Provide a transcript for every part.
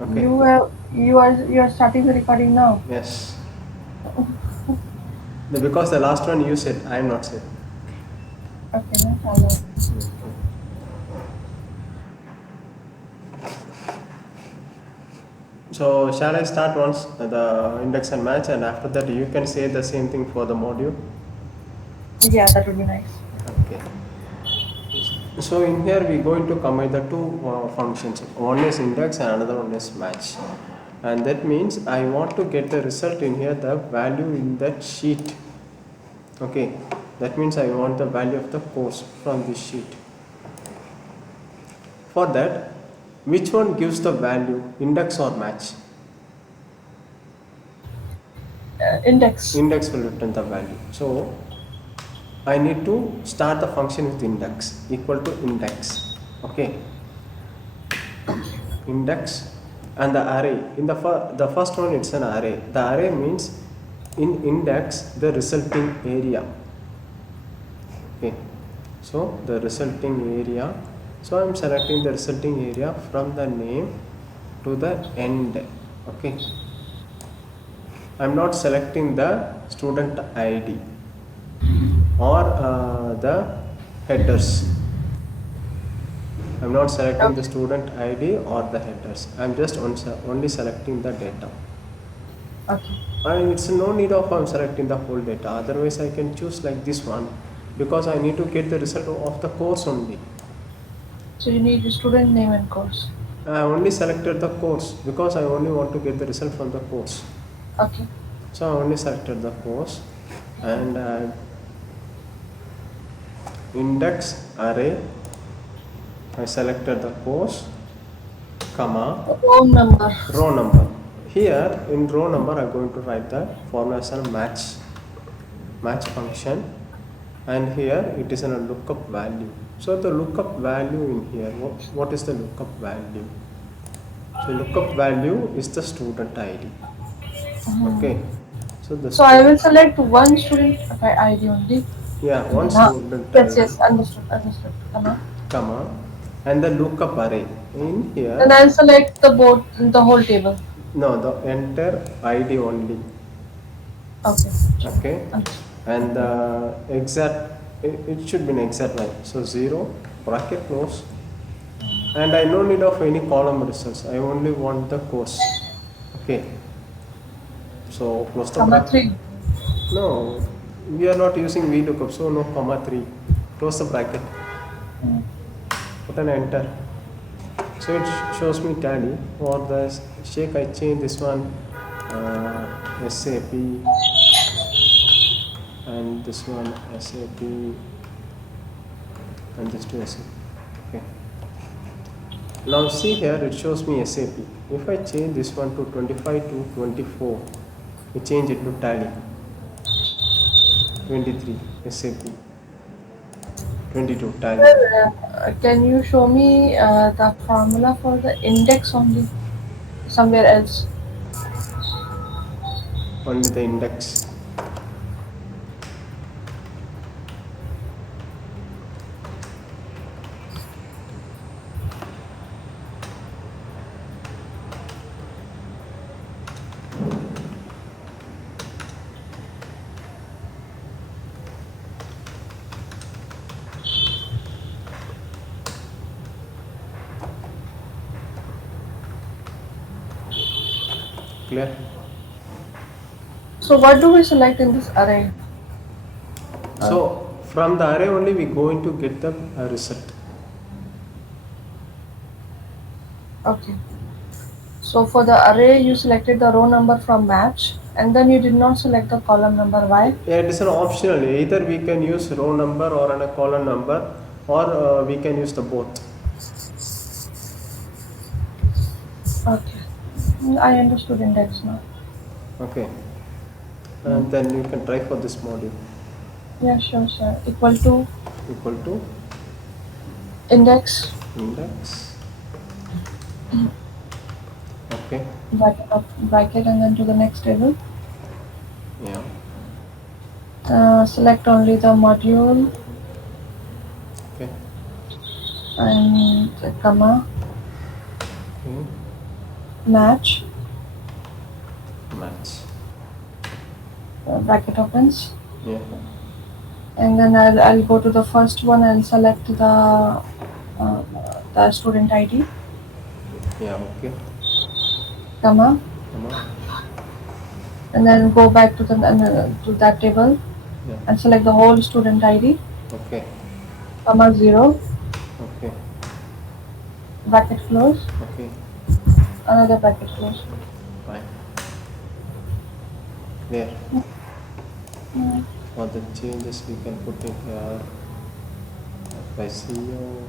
Okay. You are starting the recording now. Yes. Because the last one you said, I am not said. Okay, no problem. Okay. So shall I start once the index and match, and after that you can say the same thing for the module? Yeah, that would be nice. Okay. So in here we going to combine the two functions. One is index and another one is match. And that means I want to get the result in here, the value in that sheet. Okay. That means I want the value of the course from this sheet. For that, which one gives the value, index or match? Index. Index will return the value. So I need to start the function with index equal to index. Okay. Index and the array. In the first one, it's an array. The array means in index the resulting area. Okay. So the resulting area. So I'm selecting the resulting area from the name to the end. Okay. I'm not selecting the student ID or the headers. I'm not selecting the Okay. student ID or the headers. I'm just only selecting the data. Okay. And it's no need of I'm selecting the whole data. Otherwise, I can choose like this one because I need to get the result of the course only. So you need the student name and course. I only selected the course because I only want to get the result from the course. Okay. So I only selected the course and index array. I selected the course, comma, Room number. row number. Here in row number, I'm going to write the formula as a match function, and here it is in a lookup value. So the lookup value in here, what is the lookup value? So lookup value is the student ID. Okay. So the So I will select one student ID only. yeah, one Now. student Yes, ID, yes, understood, understood. comma, and the lookup array in Then here. I'll select the whole table. No, the enter ID only. Okay. Sure. Okay, Understood. and the exact, it should be an exact line. So 0 bracket close, and I no need of any column results. I only want the course. Okay, so close the Comma bracket. 3. No, we are not using VLOOKUP, so no comma 3. Close the bracket. Put an enter. So it shows me tally. For the shake, I change this one SAP, and this one SAP, and this to SAP. Okay. Now see here, it shows me SAP. If I change this one to 25 to 24, we change it to tally. 23 SAP, 22 tally. Sir, can you show me the formula for the index only somewhere else? Only the index. Clear? So what do we select in this array? Uh, So from the array only we going to get the result. okay. So for the array, you selected the row number from match, and then you did not select the column number. Why? Yeah, it is an optional. Either we can use row number or a column number, or we can use the both. Okay. I understood index now. Okay, and then you can try for this module Yeah, sure, sure. Equal to equal to index index. Okay, bracket and then to the next table. yeah, Select only the module okay, and comma. okay. match, match. bracket opens, Yeah. and then I'll go to the first one and select the student ID, Yeah. Okay. comma, Come on. and then go back to the to that table Yeah. and select the whole student ID, Okay. comma 0, Okay. bracket close, Okay. another bracket close. Fine. There. Mm. For the changes we can put it here. If I see you,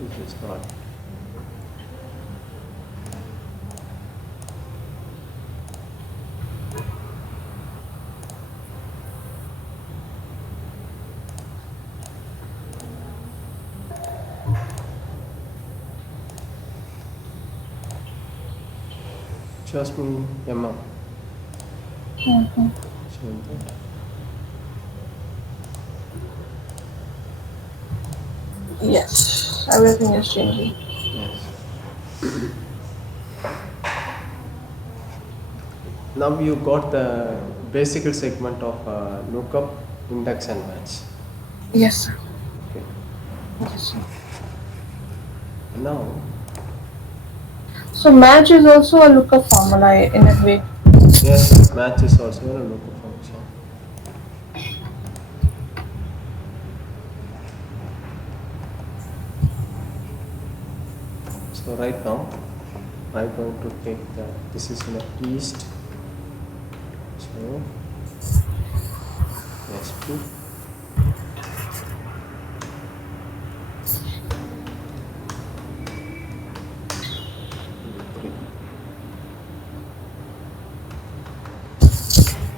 this is not. Shows me mm. Mhm. Showing that. Yes, everything is changing. Yes. Now you got the basic segment of lookup, index, and match. Yes, sir. Okay. Yes, sir. Now, So match is also a lookup formula in a way. yes, match is also a lookup function. So right now, I'm going to take the. This is in the east. So SP.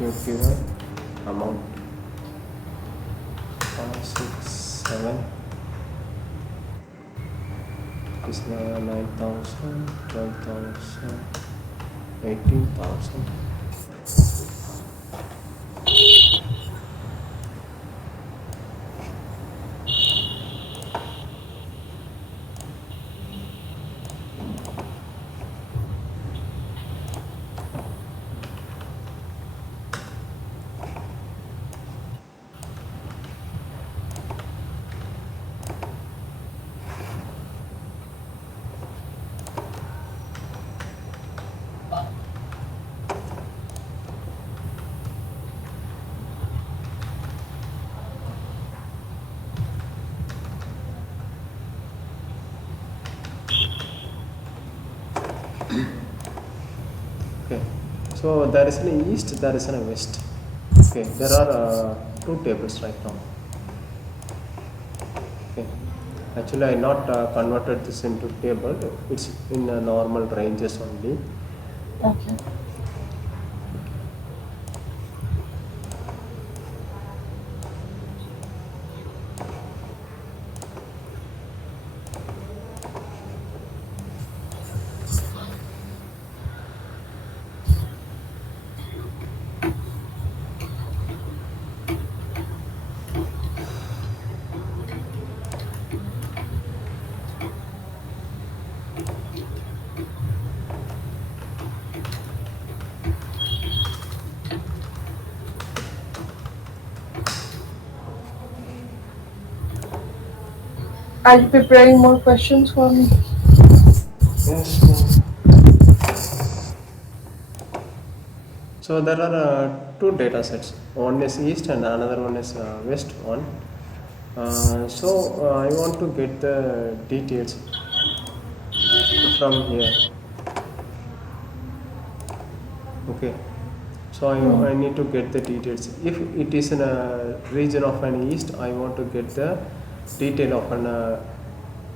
You given amount 5, 6, 7. Is 9,000, 12,000, 18,000. Okay. So there is an east, there is an west. Okay. There are two tables right now. Okay. Actually, I not converted this into table. It's in normal ranges only. Okay. Are you preparing more questions for me? Yes, ma'am. So there are two data sets. One is east and another one is west one. So I want to get the details from here. Okay. So I need to get the details. If it is in a region of an east, I want to get the detail of an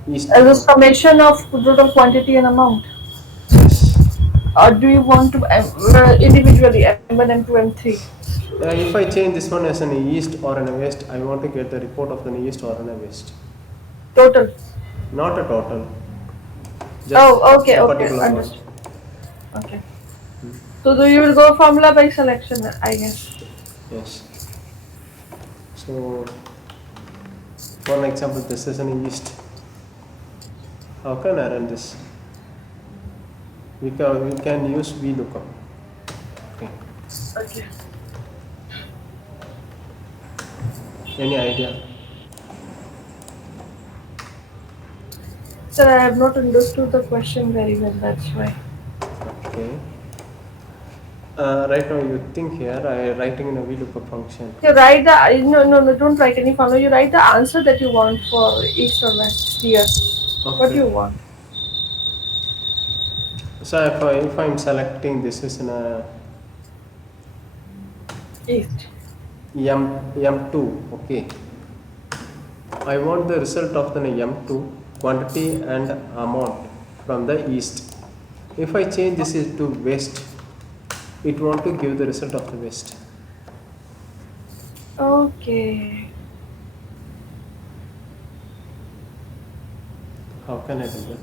east As a one. summation of total quantity and amount? Yes. Or do you want to individually M1, M2, M3? If I change this one as an east or an west, I want to get the report of an east or an west. Total. Not a total, just Oh, okay, a okay, particular one. understood. Okay. So you will go formula by selection, I guess. Yes. So, for an example, this is an east. How can I run this? We can use VLOOKUP. Okay. Okay. Any idea? Sir, I have not understood the question very well, that's why. Okay. Right now you think here I writing in a VLOOKUP function. You write the no, don't write any formula. You write the answer that you want for east or west here. What do Okay. you want? So if I'm selecting this is in a East. M2, okay. I want the result of the M2 quantity and amount from the east. If I change this to west, it want to give the result of the west. Okay. How can I do that?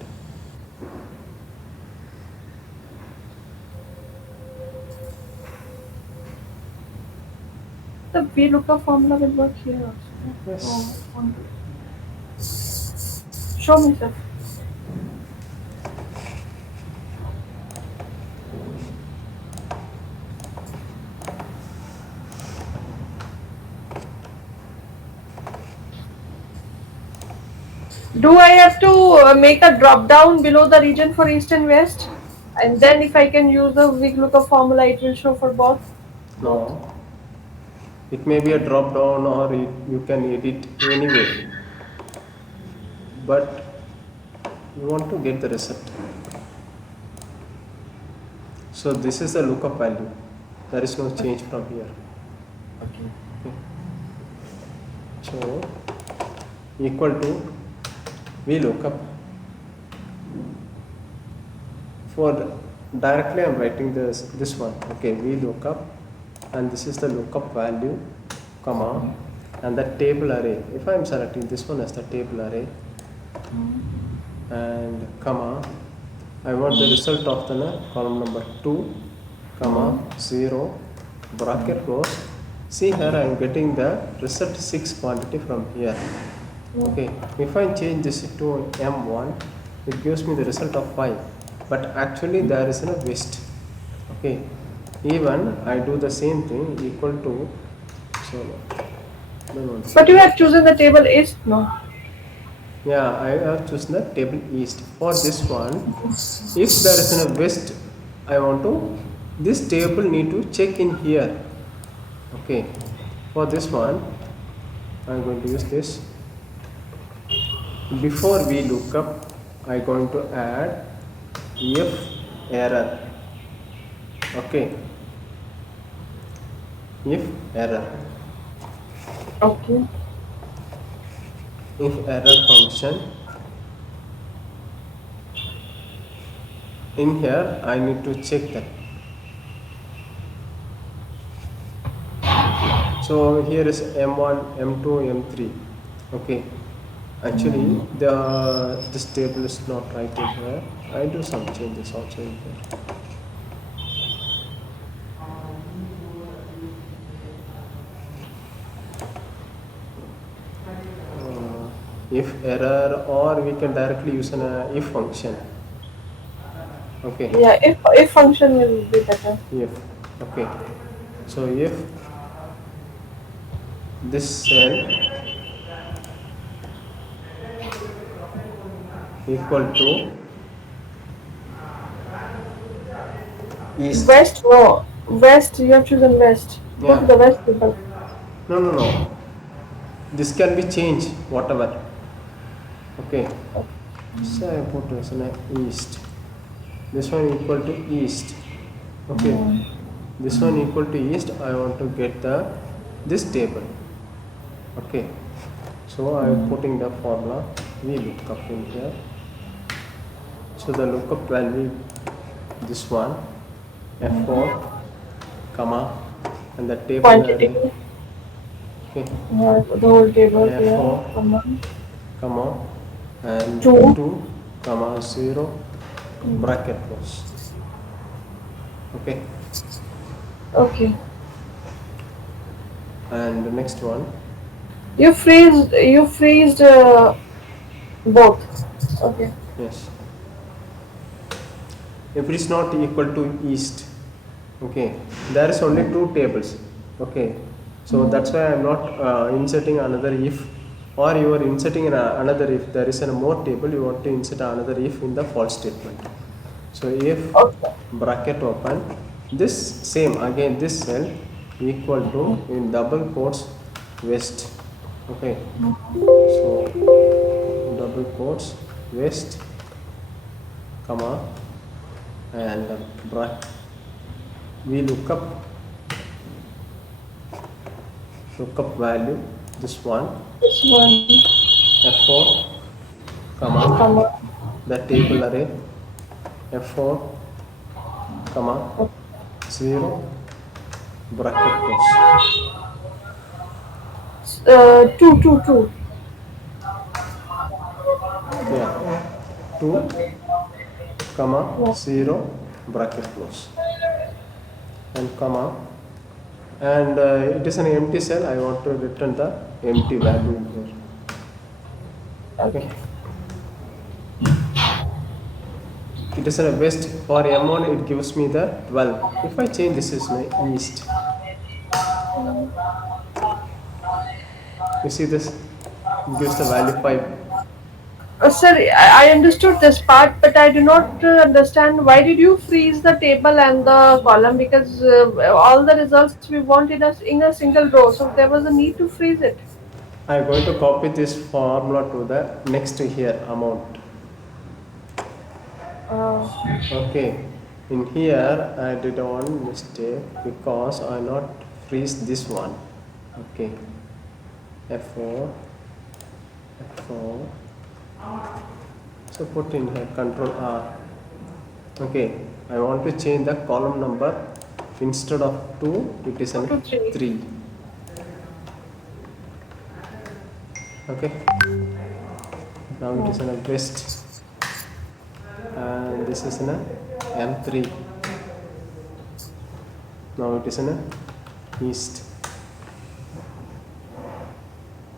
The VLOOKUP formula will work here also. Yes. Show me, sir. Do I have to make a drop down below the region for east and west? And then if I can use the VLOOKUP formula, it will show for both? No. It may be a drop down or you can edit anyway. But you want to get the result. So this is the lookup value. There is no change from here. Okay. So equal to VLOOKUP. For directly I'm writing this one. Okay, VLOOKUP, and this is the lookup value, comma, and the table array. If I'm selecting this one as the table array, and comma, I want the result of the column number 2, comma, 0, bracket close. See here I am getting the result 6 quantity from here. Okay, if I change this to M1, it gives me the result of 5, but actually there is a waste. Okay, even I do the same thing equal to, so no. But you have chosen the table east, no? Yeah, I have chosen the table east. For this one, if there is a west, I want to, this table need to check in here. Okay, for this one, I am going to use this. Before VLOOKUP, I am going to add if error. Okay, if error. Okay. If error function, in here I need to check that. So here is M1, M2, M3. Okay, actually this table is not right in here. I do some changes also in here. If error, or we can directly use an if function. Okay. Yeah, if function will be better. If. Okay. So if this cell equal to east. West, no. West, you have chosen west. Go to the west table. No. This can be changed, whatever. Okay. So I put this in east. This one equal to east. Okay. This one equal to east. I want to get this table. Okay. So I am putting the formula VLOOKUP in here. So the lookup value, this one, F4, comma, and the table Quantity. array. Okay. The whole table Yeah, here. four. Comma, and 2, comma, 0, bracket close. Okay. Okay. And the next one, You freezed both. Okay. Yes. If it is not equal to east, okay, there is only two tables. Okay, so that's why I'm not inserting another if, or you are inserting another if. There is a more table, you want to insert another if in the false statement. So if Okay. bracket open, this same again, this cell equal to in double quotes west. Okay, so double quotes west, comma, and we look up value, this one, This one, f4, comma, comma. the table array, f4, comma, 0, bracket close. Two, two, two. Yeah, 2, comma, Yeah. 0, bracket close, and comma, and it is an empty cell. I want to return the empty value here. Okay, Okay. it is a west. For m1 it gives me the 12. If I change this is my east, you see this, it gives the value 5. Sir, I understood this part, but I do not understand why did you freeze the table and the column, because all the results we want in a single row, so there was a need to freeze it. I'm going to copy this formula to the next here amount. Uh, Okay, in here I did one mistake because I not freeze this one. Okay, F4, F4. So put in here Control R. Okay, I want to change the column number. Instead of 2, it is an 2 to 3. 3. Okay, now it is in a west, and this is in a M3. Now it is in a east.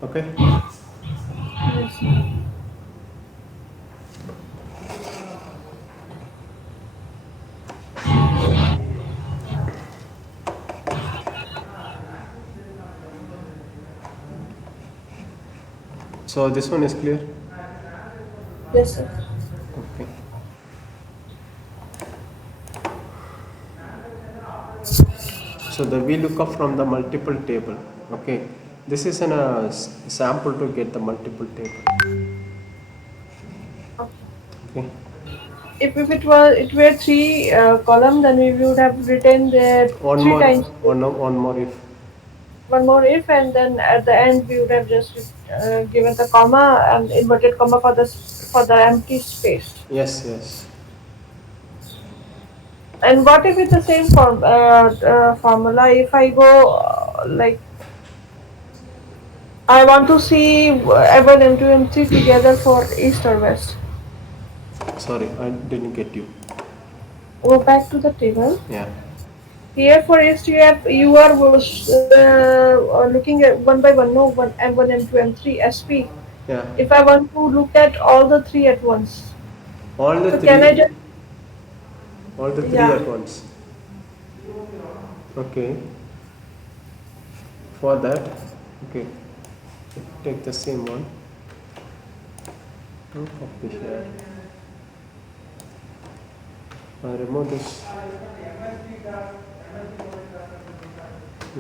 Okay, Yes. so this one is clear. Yes, sir. Okay, so the VLOOKUP from the multiple table. Okay, this is an sample to get the multiple table. Okay, If it were three column, then we would have written the one three more, times one more if. one more if, and then at the end we would have just given the comma and inverted comma for the empty space. Yes, yes. And what if it's the same formula? If I go like I want to see M1, M2, M3 together for east or west. Sorry, I didn't get you. Go back to the table. Yeah. Here for east you are looking at one by one, no, one M1, M2, M3, SP. Yeah. If I want to look at all the three at once, All the so three. can I just All the three yeah at once. Okay. For that, okay, take the same one. Copy here. Remove this.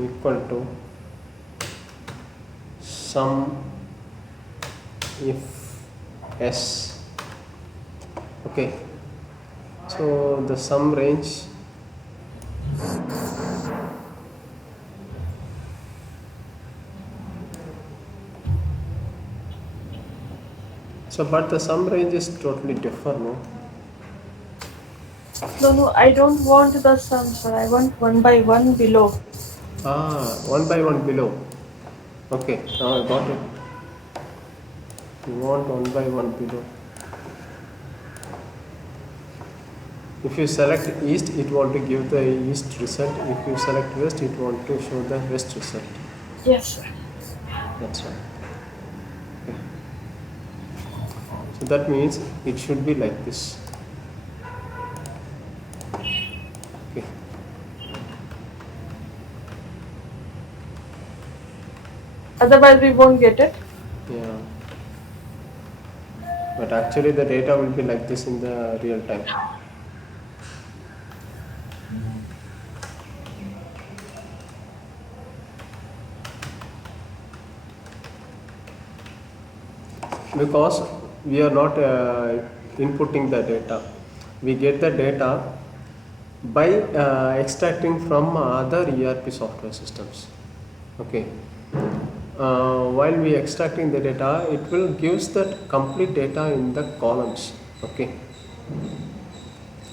Equal to sum if s. Okay. So the sum range. So, but the sum range is totally different, no? no, I don't want the sum, sir. I want one by one below. One by one below. Okay, now I got it. You want one by one below. If you select east, it want to give the east result. If you select west, it want to show the west result. Yes, sir. That's right. Okay. That means it should be like this. Okay. Otherwise, we won't get it. Yeah. But actually the data will be like this in the real time. Because we are not inputting the data. We get the data by extracting from other ERP software systems. Okay. While we extracting the data, it will gives that complete data in the columns. Okay,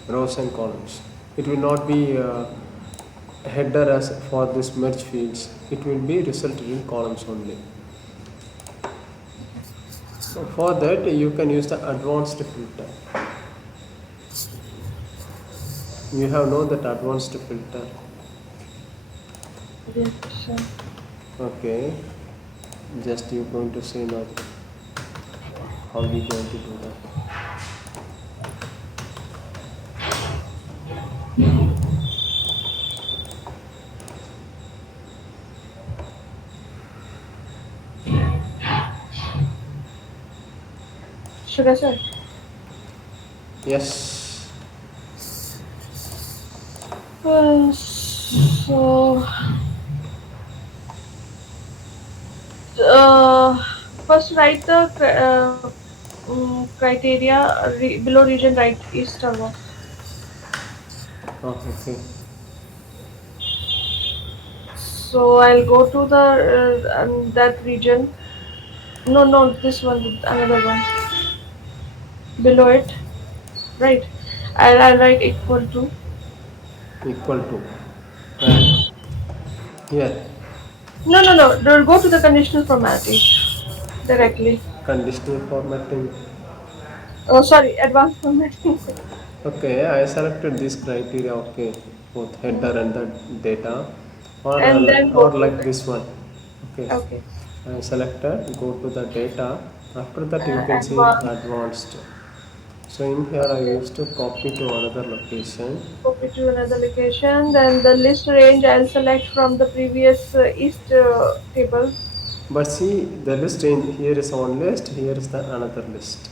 rows and columns. It will not be header as for this merge fields. It will be resulted in columns only. So for that you can use the advanced filter. You have known that advanced filter. Yes, sure. Okay, just you going to say now how you going to do that. Should I say? Yes. So, uh, first write the criteria below region right east or what? Oh, okay. So I'll go to the that region. No, no, this one, another one below it, right? I'll write equal to. Equal to. Where? Here. No, no, no. Don't go to the conditional formatting directly. Conditional formatting. Oh, sorry, advanced formatting. Okay, I selected this criteria. Okay, both header and the data, And then or go to like this one. Okay, okay. I selected. Go to the data. After that, you can see Advanced. advanced. So in here, I Okay. used to copy to another location. Copy to another location. Then the list range I'll select from the previous east table. But see, the list in here is one list. Here is the another list.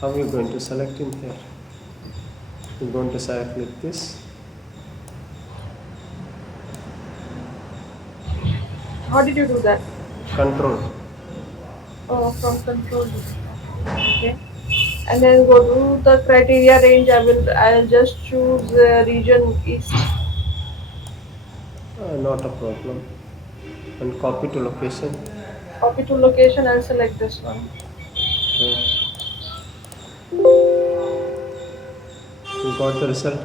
How are you going to select in here? You're going to select like this. How did you do that? Control. Oh, from control. Okay. And then go to the criteria range. I'll just choose region east. Not a problem. And copy to location. Copy to location. I'll select this one. Okay. You got the result.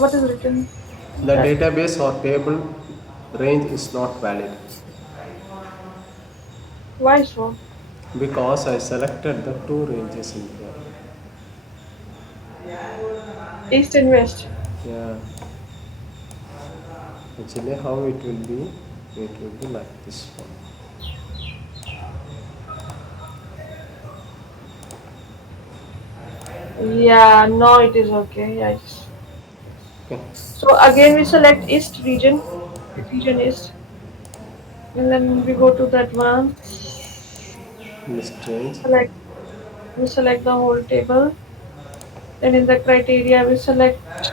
What is written? The That database or table range is not valid why so? because I selected the two ranges in here. East and west. Yeah, actually, how it will be like this one. Yeah, no, it is okay. Yes. Okay, So again, we select east region. Region east. And then we go to that one. list range. Select. We select the whole table. Then in the criteria, we select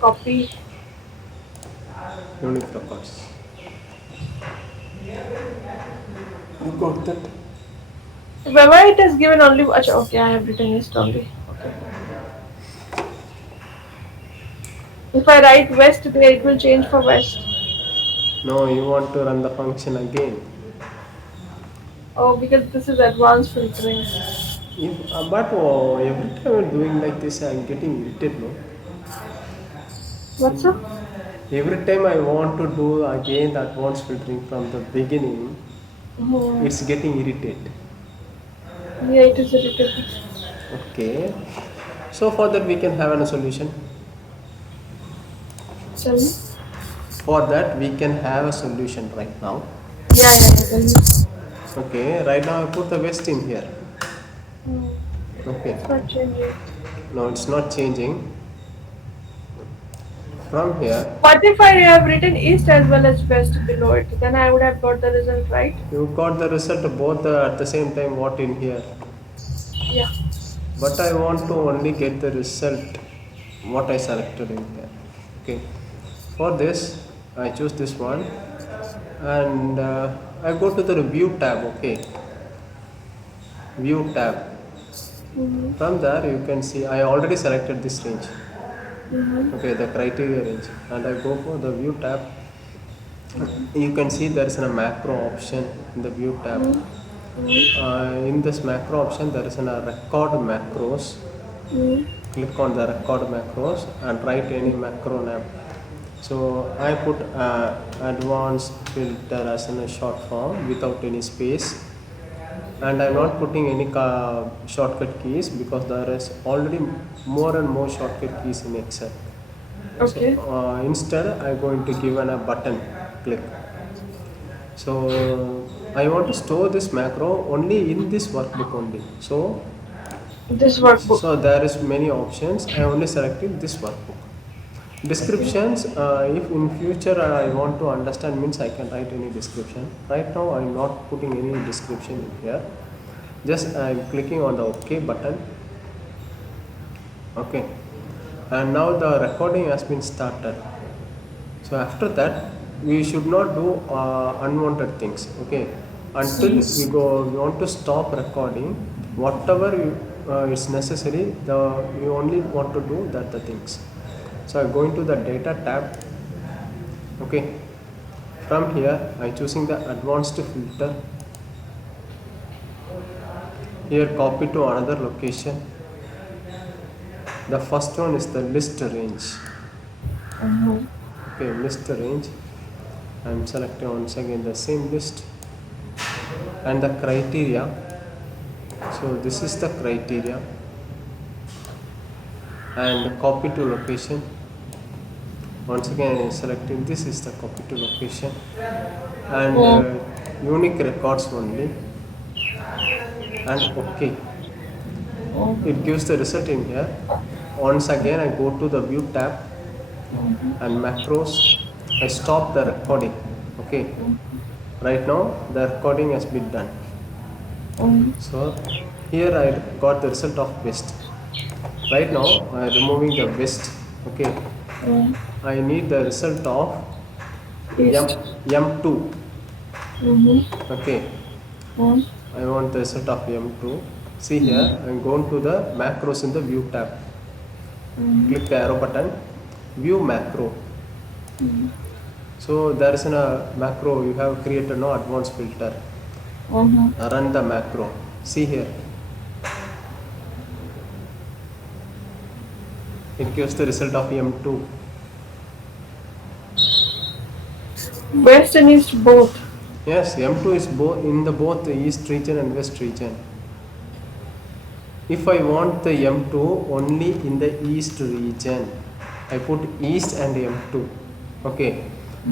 copy. Unique records. You got that? Where it is given only. Acha, okay, I have written east only. Okay. If I write west there, it will change for west. No, you want to run the function again. Oh, because this is advanced filtering. If but every time I'm doing like this, I'm getting irritated. No, What's up? every time I want to do again the advanced filtering from the beginning, Hmm. it's getting irritated. Yeah, it is a little bit. Okay. So for that we can have a solution. Tell me. For that we can have a solution right now. Yeah, yeah, yeah. Tell me. Okay, right now I put the west in here. Hmm. Okay, It's not changing. no, it's not changing. From here, What if I have written east as well as west below it? Then I would have got the result right. you got the result both at the same time what in here. Yeah. But I want to only get the result what I selected in here. Okay, for this I choose this one and I go to the view tab. Okay, view tab. Mm-hmm. From there you can see I already selected this range. Mm-hmm. Okay, the criteria range, and I go for the view tab. You can see there is a macro option in the view tab. Mm-hmm. In this macro option there is a record macros. Mm-hmm. Click on the record macros and write any macro name. So I put advanced filter as in a short form without any space, and I'm not putting any shortcut keys because there is already more and more shortcut keys in Excel. So Okay. instead I'm going to give a button click. So I want to store this macro only in this workbook only. This workbook. So there is many options. I only selected this workbook. Okay. Descriptions, if in future I want to understand means I can write any description. Right now I'm not putting any description in here. Just I'm clicking on the OK button. Okay. And now the recording has been started. So after that we should not do unwanted things. Okay. Until we want to stop recording, whatever is necessary, you only want to do that the things. So I go into the data tab. Okay, from here I choosing the advanced filter. Here copy to another location. The first one is the list range. Mm-hmm. Okay, list range. I'm selecting once again the same list and the criteria. So this is the criteria and copy to location. Once again I am selecting this is the copy to location and unique records only and OK. It gives the result in here. Once again I go to the view tab and macros. I stop the recording. Okay. Right now the recording has been done. So here I got the result of west. Right now I am removing the west. Okay. I need the result of East. M2. Mm-hmm. Okay. Mm-hmm. I want the result of M2. See here, I'm going to the macros in the view tab. Click the arrow button, view macro. So there is a macro, you have created no advanced filter. Run the macro. See here. It gives the result of M2. West and east both. Yes, M2 is in the both the east region and west region. If I want the M2 only in the east region, I put east and M2. Okay.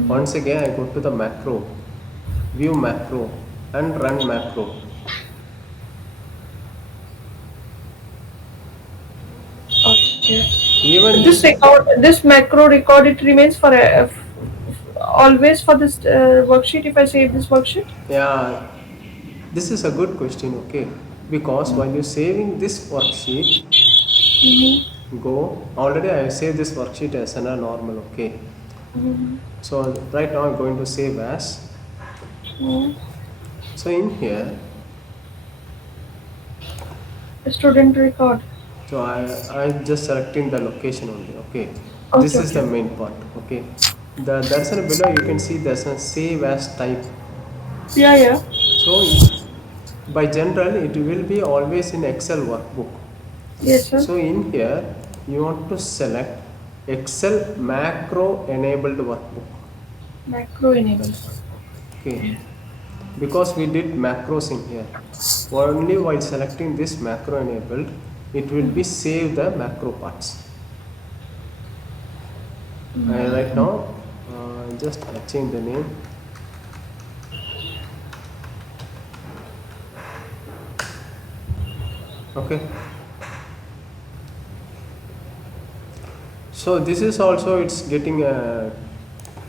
Once again I go to the macro, view macro and run macro. Okay. Even This macro record, it remains for always for this worksheet. If I save this worksheet. yeah, this is a good question. Okay, because while you're saving this worksheet, go already I saved this worksheet as a normal. Okay, so right now I'm going to save as. So in here, Student record. so I'm just selecting the location only. Okay, this Okay, is the okay. main part. Okay, there's a below you can see there's a save as type. Yeah, yeah. So by general it will be always in Excel workbook. Yes, sir. So in here you want to select Excel macro enabled workbook. Macro enabled. Okay, because we did macros in here. Only while selecting this macro enabled, it will be save the macro parts. Right now just change the name. Okay, so this is also it's getting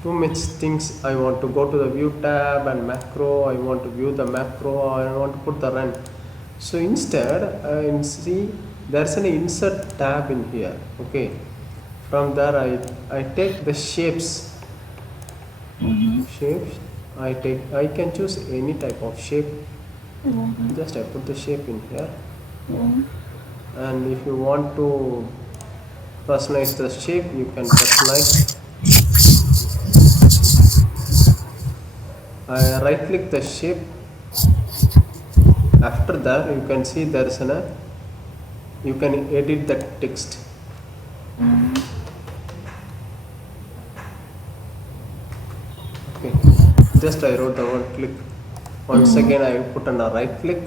too much things. I want to go to the view tab and macro. I want to view the macro. I want to put the run. So instead, in see there's an insert tab in here. Okay, from there I take the shapes. Shapes. I can choose any type of shape. Just I put the shape in here. And if you want to personalize the shape, you can personalize. I right click the shape. After that, you can see there is you can edit the text. Okay, just I wrote the word click. Once again, I put on a right click.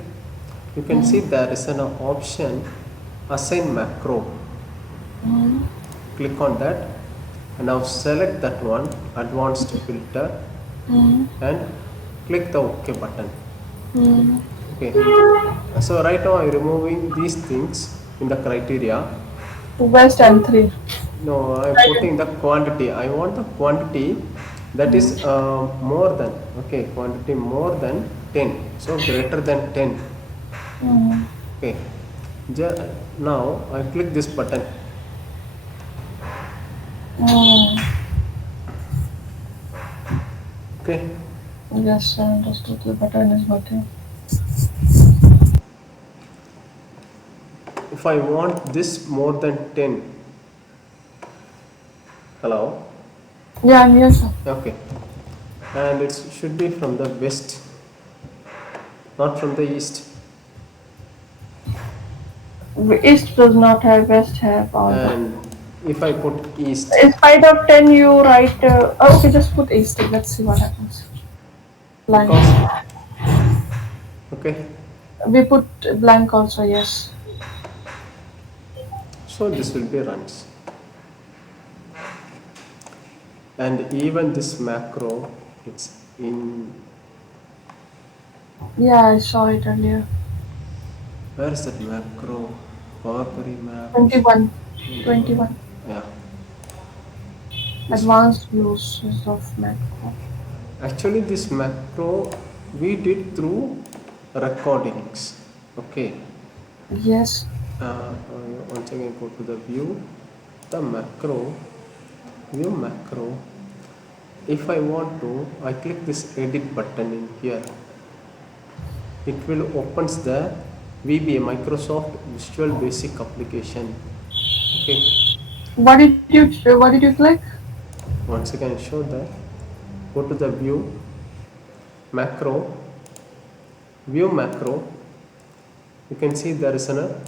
You can see there is an option assign macro. Click on that and now select that one, advanced filter, and click the OK button. Okay, so right now I'm removing these things in the criteria. West and 3. No, I'm putting the quantity. I want the quantity that is more than, okay, quantity more than 10, so greater than 10. Okay, now I click this button. Okay, Yes, I understood. The button is working. if I want this more than 10, hello, Yeah, I'm here, sir. okay, and it should be from the west, not from the east. East does not have, West have all that. And if I put east, In spite of 10, you write. Okay, just put East. Let's see what happens. Blank. because, okay, We put blank also, yes. so this will be runs. And even this macro, it's in, Yeah, I saw it earlier. where is that macro? Power Query map. 21. 21. Yeah. Advanced uses of macro. Actually, this macro we did through recordings. Okay. Yes. Once again, go to the view, the macro, view macro. If I want to, I click this edit button in here. It will opens the VBA Microsoft Visual Basic application. Okay. What did you click? Once again, show that. Go to the view macro, view macro. You can see there is a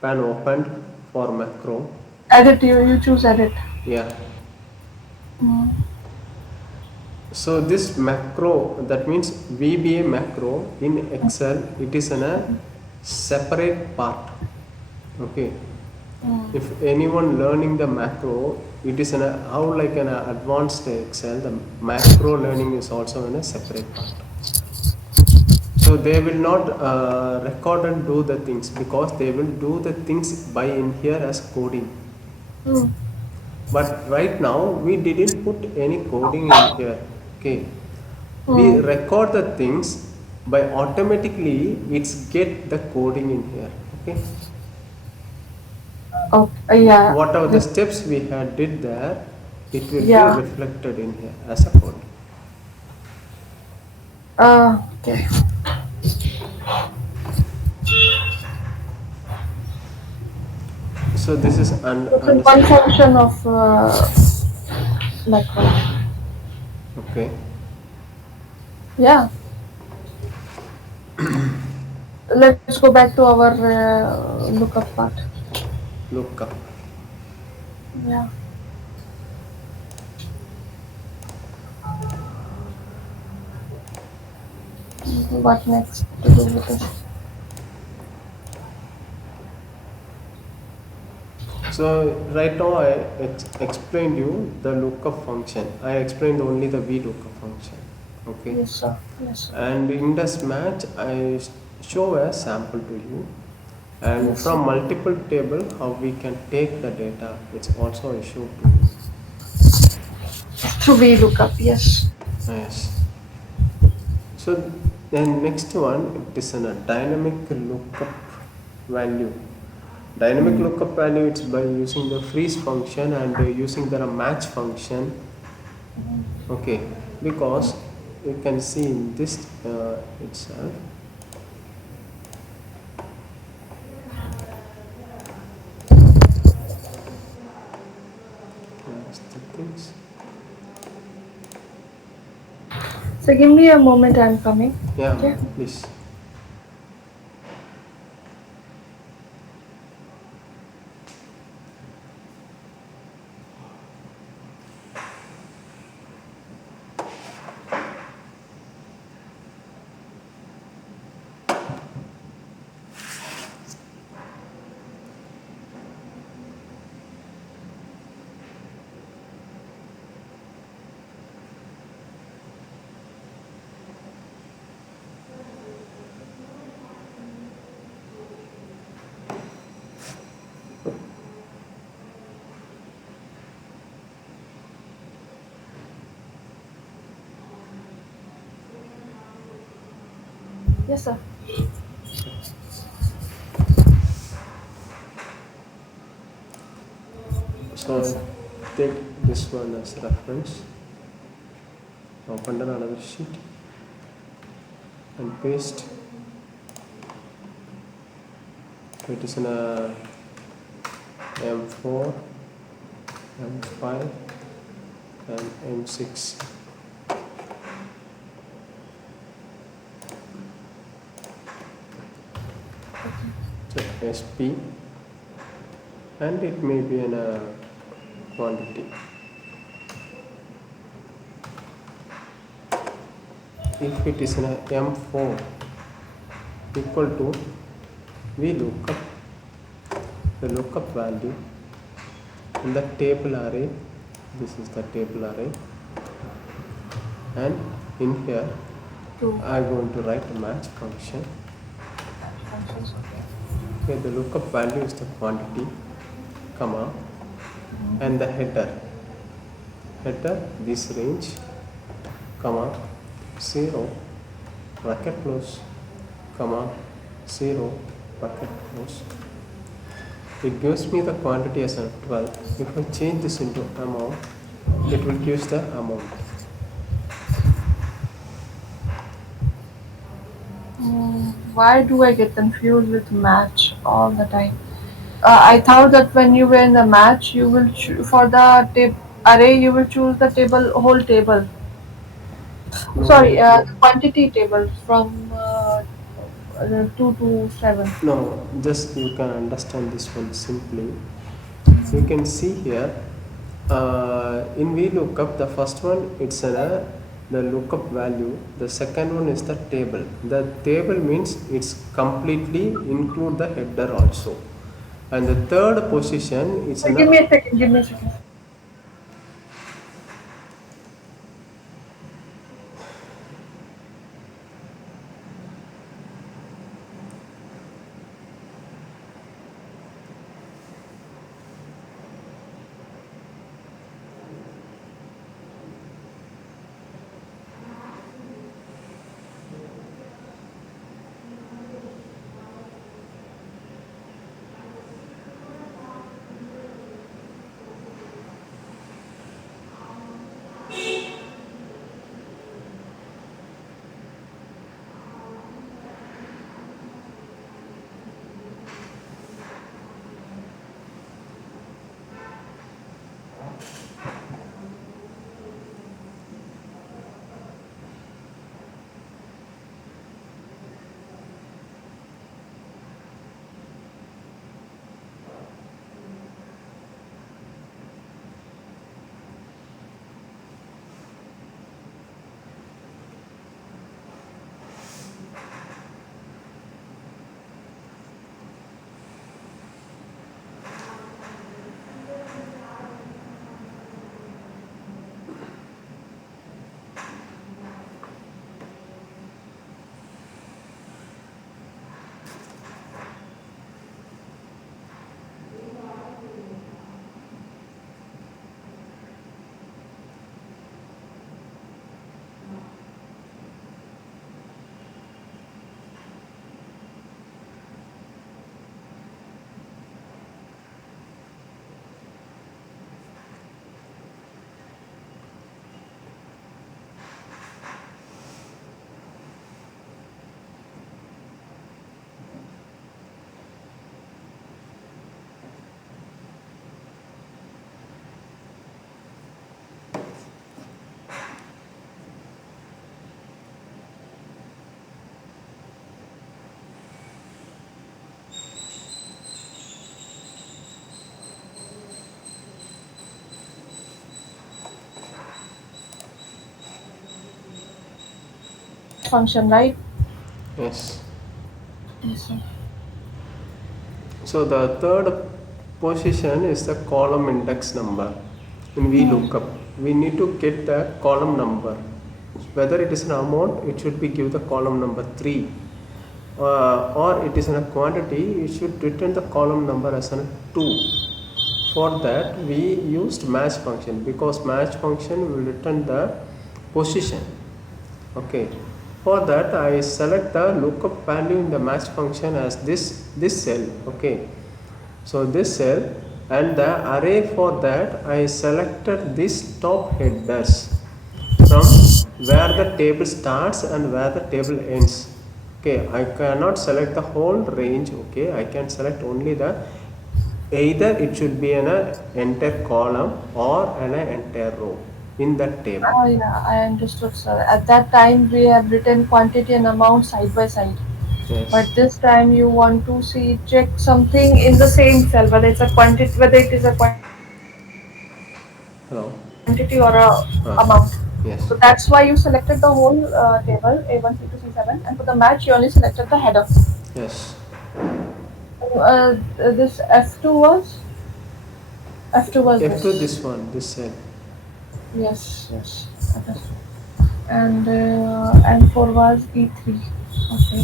pan opened for macro. Edit. You choose edit. Yeah. So this macro, that means VBA macro in Excel, it is in a separate part. Okay. If anyone learning the macro, it is in a how like an advanced Excel, the macro learning is also in a separate part. So they will not record and do the things because they will do the things by in here as coding. But right now we didn't put any coding in here. Okay, we record the things by automatically it's get the coding in here. Okay, Okay. Yeah. whatever the steps we had did there, it will Yeah. be reflected in here as a code. Okay. So this is This is one function of macro. okay. Yeah. Let's go back to our lookup part. Look up. Yeah. What next to do with this? So right now I explained you the lookup function. I explained only the VLOOKUP function. Okay. Yes, sir. Yes, sir. And in this match I show a sample to you, and Yes, from sir. multiple table how we can take the data, it's also a show to you. To VLOOKUP, yes. Yes. So then next one, it is a dynamic lookup value. Dynamic lookup value, it's by using the freeze function and using the match function. Okay, because you can see in this itself. That's the things. So give me a moment, I'm coming. Yeah, Okay. please. Yes, sir. So take this one as reference. Open another sheet and paste. It is in a M4, M5 and M6. So SP, and it may be in a quantity. If it is in a M4 equal to VLOOKUP, the lookup value in the table array, this is the table array, and in here Two I am going to write a match function. functions, okay. Okay, the lookup value is the quantity, comma, and the header this range, comma, 0 bracket close, comma, 0 bracket close. It gives me the quantity as a 12. If I change this into amount, it will give the amount. Why do I get confused with match all the time? I thought that when you were in the match, you will for the array you will choose the whole table. Sorry, No, the quantity table from 2 to 7. no, just you can understand this one simply. You can see here in VLOOKUP, the first one it's the lookup value. The second one is the table. The table means it's completely include the header also. And the third position is Give me a second. Give me a second. function, right? Yes. Yes, sir. So the third position is the column index number. In VLOOKUP, we need to get the column number. Whether it is an amount, it should be give the column number 3. Or it is in a quantity, you should return the column number as a 2. For that, we used match function because match function will return the position. Okay, for that I select the lookup value in the match function as this cell. Okay, so this cell, and the array for that I selected this top headers from where the table starts and where the table ends. Okay, I cannot select the whole range. Okay, I can select only the, either it should be an entire column or an entire row in that table. Oh, yeah, I understood, sir. At that time, we have written quantity and amount side by side. But Yes. this time, you want to see check something in the same cell, whether it's a quantity, whether it is a Hello. quantity or a Ah, amount. yes. So that's why you selected the whole table A1, C2, C7, and for the match, you only selected the header. Yes. This F2 was F to this. this one, this cell. Yes, yes. Understood. And N4 was E3. Okay.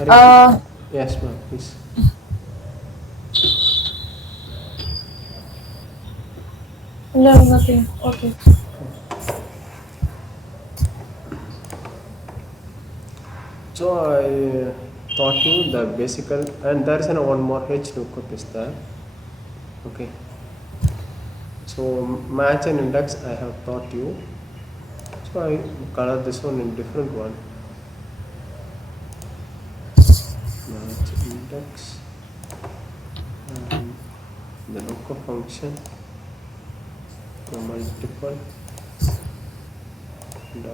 Are you? Uh, Yes, ma'am. Please. no, nothing. Okay. So I taught you the basic, and there is one more H lookup is there. Okay. So match and index I have taught you. So I color this one in different one. Match index and the lookup function, the multiple and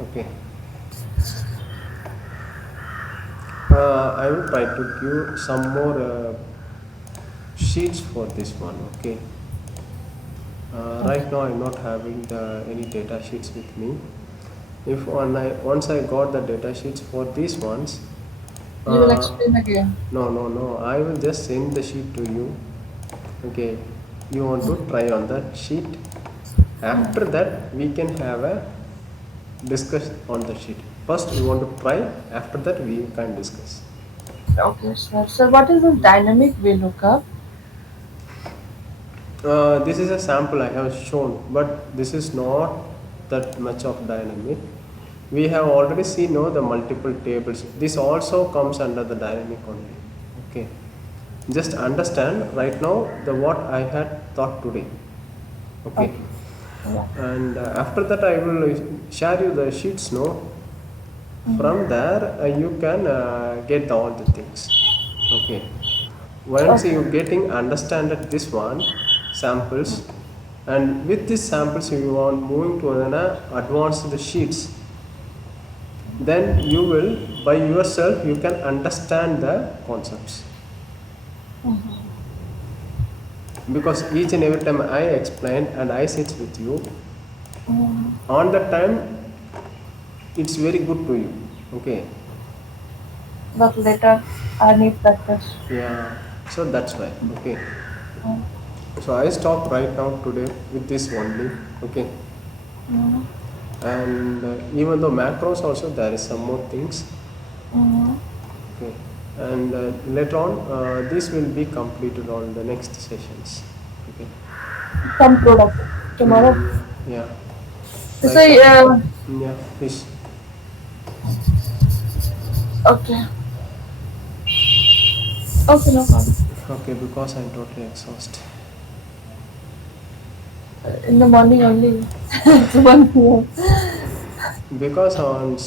okay. I will try to give some more sheets for this one. Okay. Right Okay. now I'm not having any data sheets with me. If once I got the data sheets for these ones, You will uh, explain again. no, I will just send the sheet to you. Okay, you want to try on that sheet. After that, we can have a discuss on the sheet. First, we want to try. After that, we can discuss. Okay, sir. So, what is this dynamic VLOOKUP? This is a sample I have shown, but this is not that much of dynamic. We have already seen the multiple tables. This also comes under the dynamic only. Okay, just understand right now the what I had thought today. Okay, Okay. Yeah. and after that I will share you the sheets. No, from there you can get all the things. Okay, once Okay. you getting understand that this one samples, and with these samples you are moving to an advanced sheets, then you will by yourself you can understand the concepts, because each and every time I explain and I sit with you on the time, it's very good to you. Okay, But later, I need practice. yeah, so that's why. Okay, so I stop right now today with this only. Okay, and even though macros also there is some more things. Okay, and later on this will be completed on the next sessions. Okay. Some product tomorrow. Yeah. So, Right now. Yeah, please. okay. Okay, no problem. Okay, because I'm totally exhausted. In the morning only. It's 1 p.m. Because on